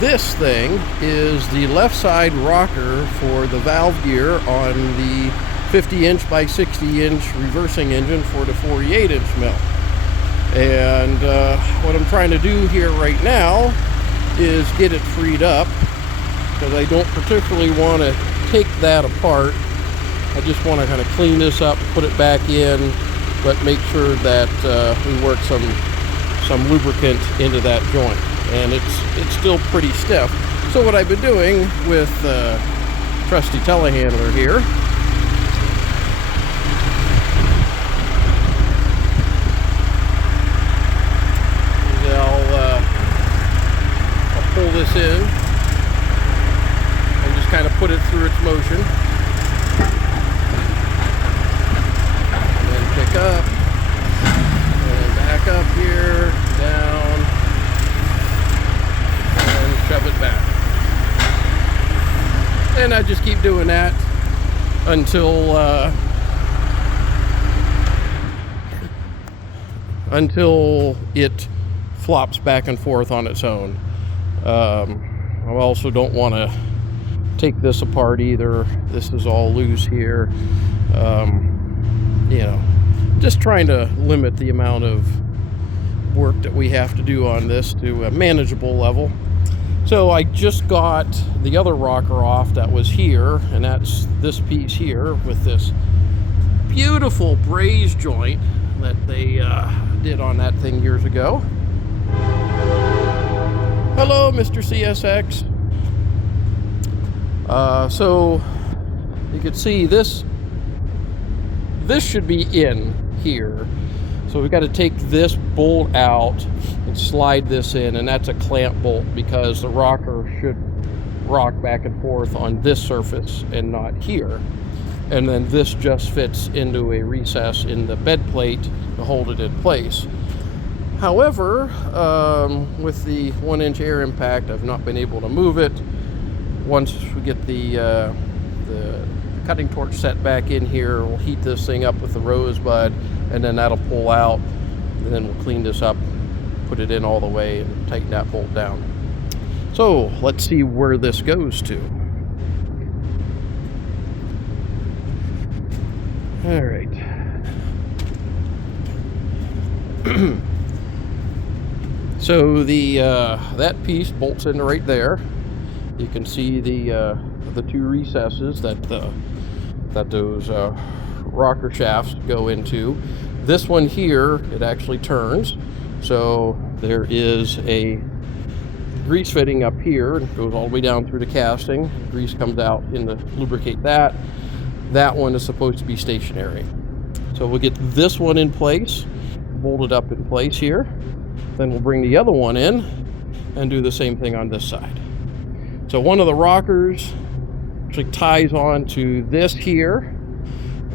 This thing is the left side rocker for the valve gear on the 50-inch by 60-inch reversing engine for the 48-inch mill. And what I'm trying to do here right now is get it freed up, because I don't particularly want to take that apart. I just want to kind of clean this up, put it back in, but make sure that we work some lubricant into that joint. And it's still pretty stiff. So what I've been doing with trusty telehandler here is I'll pull this in and just kind of put it through its motion, and then pick up and back up here, down, shove it back. And I just keep doing that until it flops back and forth on its own. I also don't want to take this apart either. This is all loose here. You know, just trying to limit the amount of work that we have to do on this to a manageable level. So I just got the other rocker off that was here, and that's this piece here with this beautiful braze joint that they did on that thing years ago. Hello, Mr. CSX. So you can see this should be in here. So we've got to take this bolt out and slide this in, and that's a clamp bolt because the rocker should rock back and forth on this surface and not here. And then this just fits into a recess in the bed plate to hold it in place. However, with the 1-inch air impact, I've not been able to move it. Once we get the cutting torch set back in here, we'll heat this thing up with the rosebud, and then that'll pull out, and then we'll clean this up, put it in all the way, and tighten that bolt down. So let's see where this goes to. All right. So the that piece bolts into right there. You can see the two recesses that those rocker shafts go into. This one here, it actually turns, so there is a grease fitting up here. It goes all the way down through the casting. Grease comes out in to lubricate that. That one is supposed to be stationary. So we'll get this one in place, bolted up in place here. Then we'll bring the other one in and do the same thing on this side. So one of the rockers actually ties on to this here,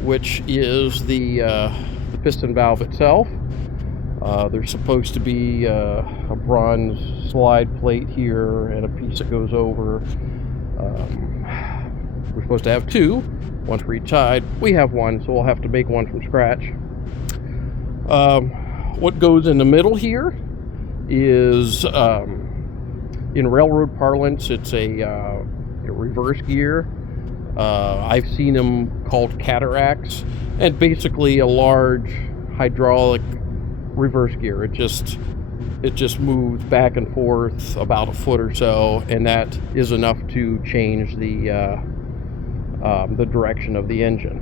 which is the piston valve itself. There's supposed to be a bronze slide plate here and a piece that goes over. We're supposed to have two, one for each side. We have one, so we'll have to make one from scratch. What goes in the middle here is, in railroad parlance, it's a reverse gear. I've seen them called cataracts, and basically a large hydraulic reverse gear. It just moves back and forth about a foot or so, and that is enough to change the direction of the engine.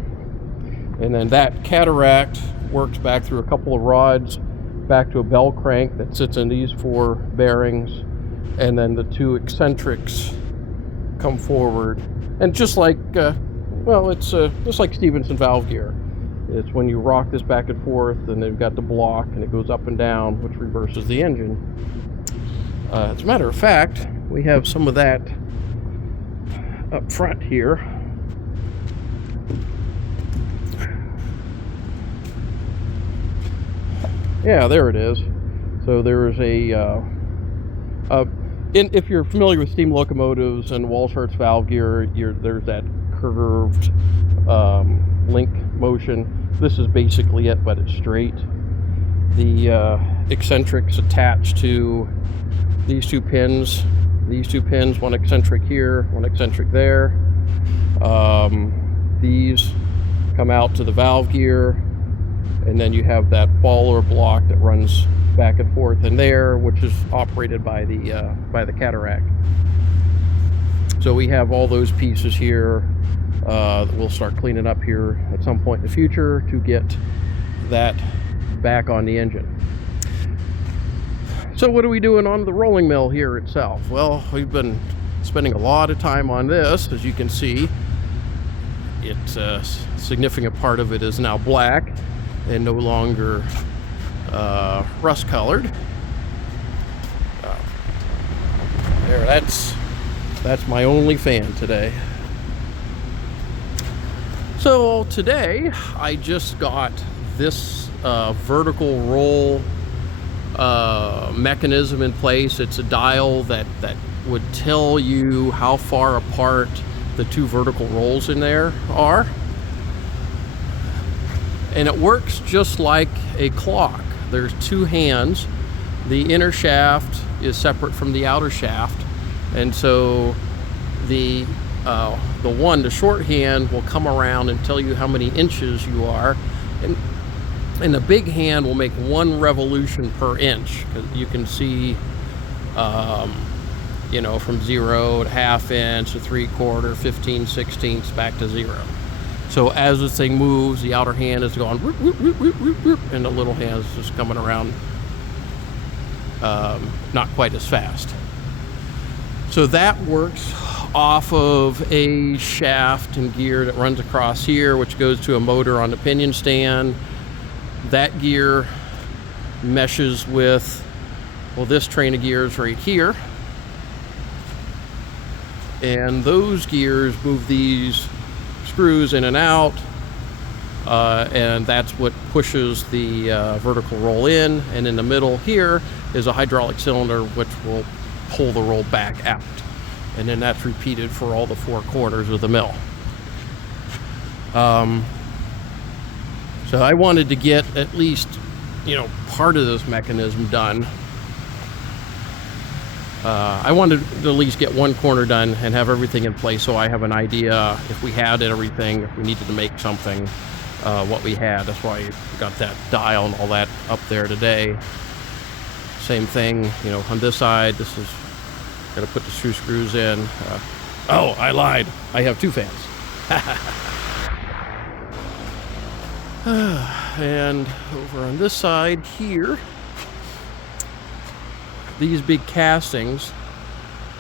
And then that cataract works back through a couple of rods back to a bell crank that sits in these four bearings, and then the two eccentrics come forward. And just like it's just like Stevenson valve gear. It's when you rock this back and forth, and they've got the block, and it goes up and down, which reverses the engine. As a matter of fact, we have some of that up front here. Yeah, there it is. So there is if you're familiar with steam locomotives and Walshart's valve gear, there's that curved link motion. This is basically it, but it's straight. The eccentrics attached to these two pins these two pins, one eccentric here, one eccentric there. These come out to the valve gear, and then you have that baller block that runs back and forth in there, which is operated by the cataract. So we have all those pieces here that we'll start cleaning up here at some point in the future to get that back on the engine. So what are we doing on the rolling mill here itself? Well, we've been spending a lot of time on this. As you can see, it's a significant part of it is now black and no longer rust colored. There, that's my only fan today. So today I just got this vertical roll mechanism in place. It's a dial that would tell you how far apart the two vertical rolls in there are, and it works just like a clock. There's two hands. The inner shaft is separate from the outer shaft, and so the short hand will come around and tell you how many inches you are, and the big hand will make 1 revolution per inch. You can see, you know, from 0 to 1/2 inch to 3/4, 15/16 back to 0. So as this thing moves, the outer hand is going whoop, whoop, whoop, whoop, whoop, whoop, and the little hand is just coming around not quite as fast. So that works off of a shaft and gear that runs across here, which goes to a motor on the pinion stand. That gear meshes with, well, this train of gears right here, and those gears move these screws in and out, and that's what pushes the vertical roll in, and in the middle here is a hydraulic cylinder which will pull the roll back out, and then that's repeated for all the 4 corners of the mill. So I wanted to get at least, you know, part of this mechanism done. I wanted to at least get 1 corner done and have everything in place, so I have an idea if we had everything, if we needed to make something, what we had. That's why I got that dial and all that up there today. Same thing, you know, on this side. This is gonna put the screws in. Oh, I lied. I have 2 fans. And over on this side here, these big castings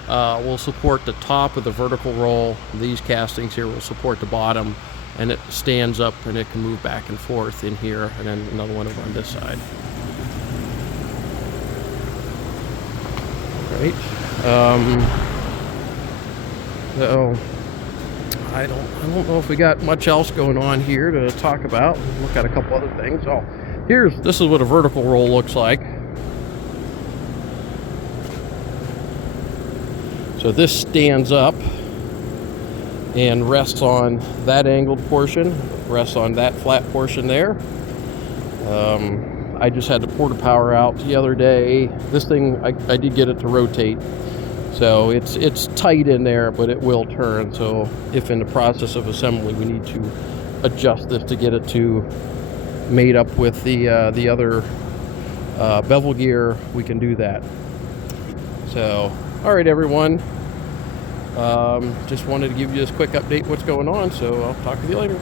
will support the top of the vertical roll. These castings here will support the bottom, and it stands up and it can move back and forth in here, and then another one over on this side. Right. So I don't know if we got much else going on here to talk about. Look at a couple other things. Oh, this is what a vertical roll looks like. So this stands up and rests on that angled portion, rests on that flat portion there. I just had to pour the power out the other day. This thing, I did get it to rotate. So it's tight in there, but it will turn. So if in the process of assembly we need to adjust this to get it to mate up with the other bevel gear, we can do that. So, all right, everyone. Just wanted to give you this quick update what's going on. So I'll talk to you later.